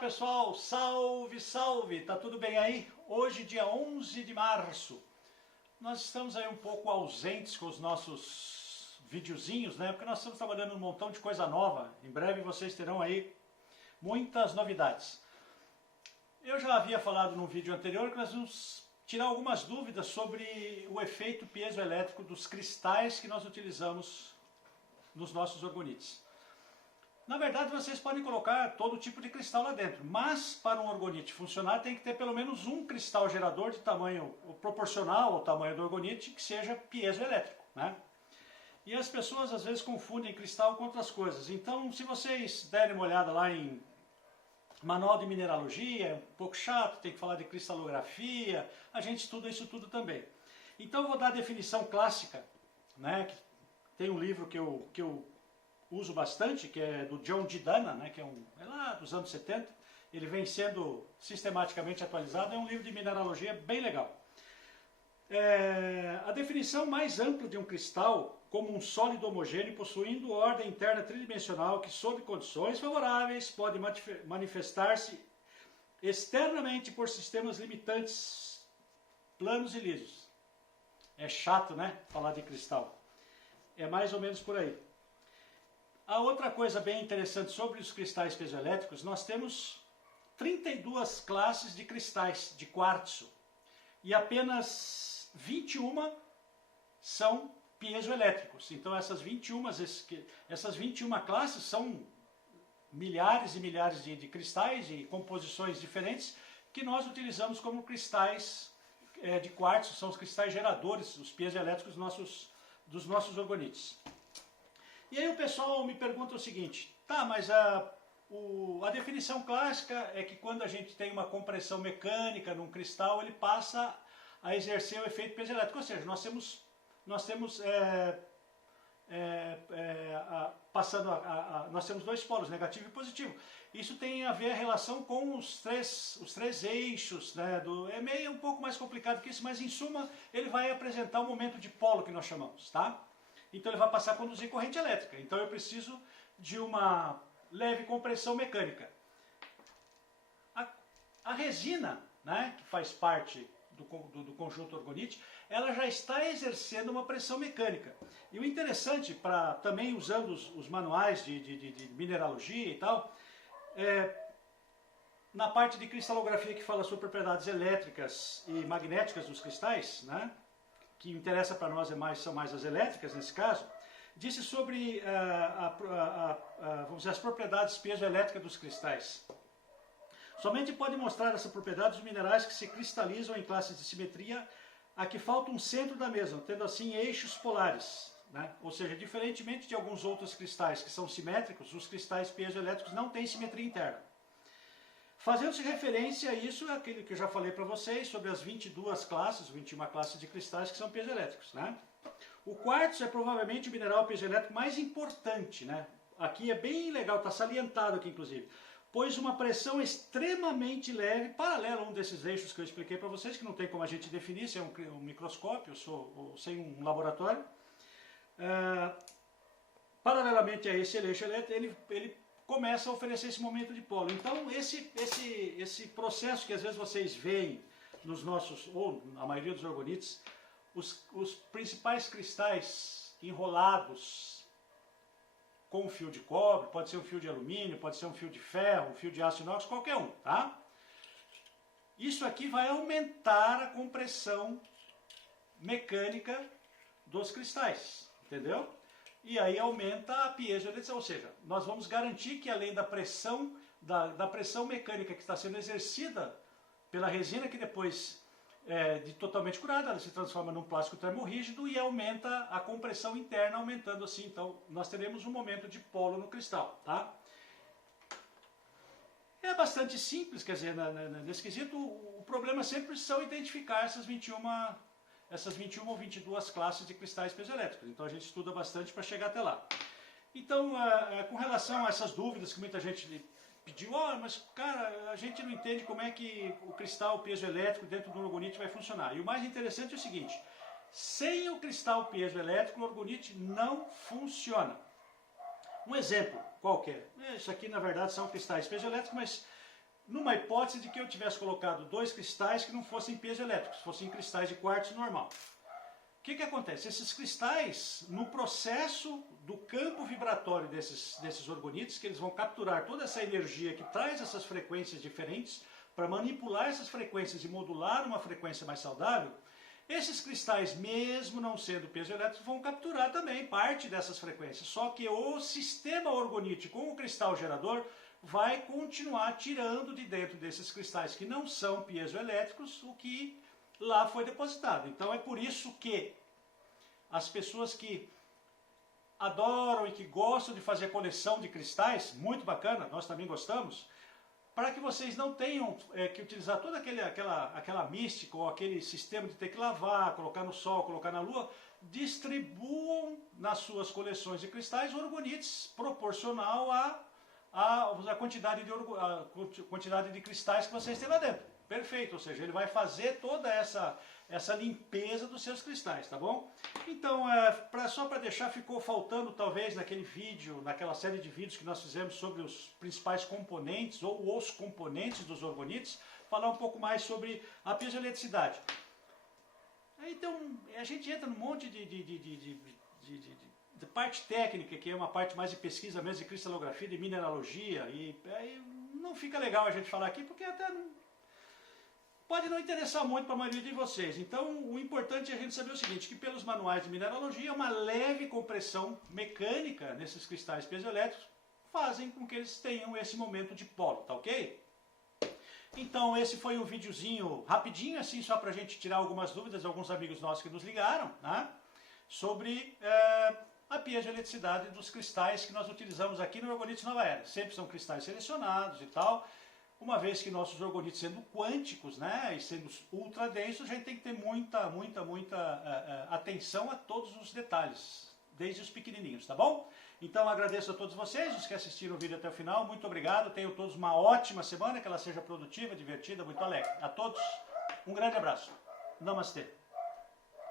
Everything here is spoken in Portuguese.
pessoal, salve, salve, tá tudo bem aí? Hoje, dia 11 de março, nós estamos aí um pouco ausentes com os nossos videozinhos, né? Porque nós estamos trabalhando um montão de coisa nova, em breve vocês terão aí muitas novidades. Eu já havia falado num vídeo anterior que nós vamos tirar algumas dúvidas sobre o efeito piezoelétrico dos cristais que nós utilizamos nos nossos orgonites. Na verdade, vocês podem colocar todo tipo de cristal lá dentro, mas para um orgonite funcionar tem que ter pelo menos um cristal gerador de tamanho proporcional ao tamanho do orgonite que seja piezoelétrico, né? E as pessoas às vezes confundem cristal com outras coisas. Então, se vocês derem uma olhada lá em manual de mineralogia, é um pouco chato, tem que falar de cristalografia, a gente estuda isso tudo também. Então, eu vou dar a definição clássica, né? Tem um livro que eu uso bastante, que é do John G. Dana, né, que é lá dos anos 70, ele vem sendo sistematicamente atualizado, é um livro de mineralogia bem legal. A definição mais ampla de um cristal como um sólido homogêneo possuindo ordem interna tridimensional que, sob condições favoráveis, pode manifestar-se externamente por sistemas limitantes planos e lisos. É chato, né, falar de cristal. É mais ou menos por aí. A outra coisa bem interessante sobre os cristais piezoelétricos, nós temos 32 classes de cristais de quartzo e apenas 21 são piezoelétricos. Então essas 21 classes são milhares e milhares de cristais e composições diferentes que nós utilizamos como cristais de quartzo, são os cristais geradores, os piezoelétricos dos nossos orgonites. E aí o pessoal me pergunta o seguinte, tá, mas a definição clássica é que quando a gente tem uma compressão mecânica num cristal, ele passa a exercer o efeito piezoelétrico, ou seja, nós temos dois polos, negativo e positivo. Isso tem a ver a relação com os três eixos, né, é meio um pouco mais complicado que isso, mas em suma ele vai apresentar um momento de polo que nós chamamos, tá? Então ele vai passar a conduzir corrente elétrica. Então eu preciso de uma leve compressão mecânica. A resina, né, que faz parte do conjunto orgonite, ela já está exercendo uma pressão mecânica. E o interessante, também usando os manuais de mineralogia e tal, na parte de cristalografia que fala sobre propriedades elétricas e magnéticas dos cristais, né, que interessa para nós são mais as elétricas nesse caso, disse sobre vamos dizer, as propriedades piezoelétricas dos cristais. Somente pode mostrar essa propriedade os minerais que se cristalizam em classes de simetria a que falta um centro da mesma, tendo assim eixos polares, né? Ou seja, diferentemente de alguns outros cristais que são simétricos, os cristais piezoelétricos não têm simetria interna. Fazendo-se referência a isso, é aquilo que eu já falei para vocês sobre as 22 classes, 21 classes de cristais que são piezoelétricos, né? O quartzo é provavelmente o mineral piezoelétrico mais importante, né? Aqui é bem legal, está salientado aqui inclusive, pois uma pressão extremamente leve, paralela a um desses eixos que eu expliquei para vocês, que não tem como a gente definir, se é um microscópio, sem um laboratório. Paralelamente a esse eixo elétrico, ele começa a oferecer esse momento de polo. Então esse processo que às vezes vocês veem nos nossos, ou na maioria dos orgonites, os principais cristais enrolados com um fio de cobre, pode ser um fio de alumínio, pode ser um fio de ferro, um fio de aço inox, qualquer um, tá? Isso aqui vai aumentar a compressão mecânica dos cristais, entendeu? E aí aumenta a piezoeletricidade, ou seja, nós vamos garantir que além da pressão, da pressão mecânica que está sendo exercida pela resina, que depois totalmente curada, ela se transforma num plástico termorrígido e aumenta a compressão interna, aumentando assim, então nós teremos um momento de polo no cristal, tá? É bastante simples, quer dizer, nesse quesito, o problema sempre são identificar essas 21 ou 22 classes de cristais piezoelétricos. Então a gente estuda bastante para chegar até lá. Então, com relação a essas dúvidas que muita gente pediu, mas cara, a gente não entende como é que o cristal piezoelétrico dentro do orgonite vai funcionar. E o mais interessante é o seguinte, sem o cristal piezoelétrico o orgonite não funciona. Um exemplo qualquer, isso aqui na verdade são cristais piezoelétricos, mas numa hipótese de que eu tivesse colocado 2 cristais que não fossem piezoelétricos, fossem cristais de quartzo normal. O que acontece? Esses cristais, no processo do campo vibratório desses orgonites, que eles vão capturar toda essa energia que traz essas frequências diferentes, para manipular essas frequências e modular uma frequência mais saudável, esses cristais, mesmo não sendo piezoelétricos, vão capturar também parte dessas frequências. Só que o sistema orgonítico com o cristal gerador vai continuar tirando de dentro desses cristais que não são piezoelétricos o que lá foi depositado. Então é por isso que as pessoas que adoram e que gostam de fazer coleção de cristais, muito bacana, nós também gostamos, para que vocês não tenham que utilizar toda aquela mística ou aquele sistema de ter que lavar, colocar no sol, colocar na lua, distribuam nas suas coleções de cristais orgonites proporcional à quantidade de cristais que vocês têm lá dentro. Perfeito, ou seja, ele vai fazer toda essa limpeza dos seus cristais, tá bom? Então, só para deixar, ficou faltando talvez naquele vídeo, naquela série de vídeos que nós fizemos sobre os principais componentes ou os componentes dos orgonites, falar um pouco mais sobre a piezoeletricidade. Então, a gente entra num monte de parte técnica, que é uma parte mais de pesquisa mesmo, de cristalografia, de mineralogia, e aí não fica legal a gente falar aqui, porque até pode não interessar muito para a maioria de vocês. Então, o importante é a gente saber o seguinte, que pelos manuais de mineralogia, uma leve compressão mecânica nesses cristais piezoelétricos fazem com que eles tenham esse momento de polo, tá ok? Então, esse foi um videozinho rapidinho, assim, só para a gente tirar algumas dúvidas, alguns amigos nossos que nos ligaram, né? Sobre a piezoeletricidade dos cristais que nós utilizamos aqui no Orgonites Nova Era. Sempre são cristais selecionados e tal. Uma vez que nossos orgonites sendo quânticos, né, e sendo ultra densos, a gente tem que ter muita atenção a todos os detalhes, desde os pequenininhos, tá bom? Então agradeço a todos vocês, os que assistiram o vídeo até o final, muito obrigado, tenham todos uma ótima semana, que ela seja produtiva, divertida, muito alegre. A todos, um grande abraço. Namastê.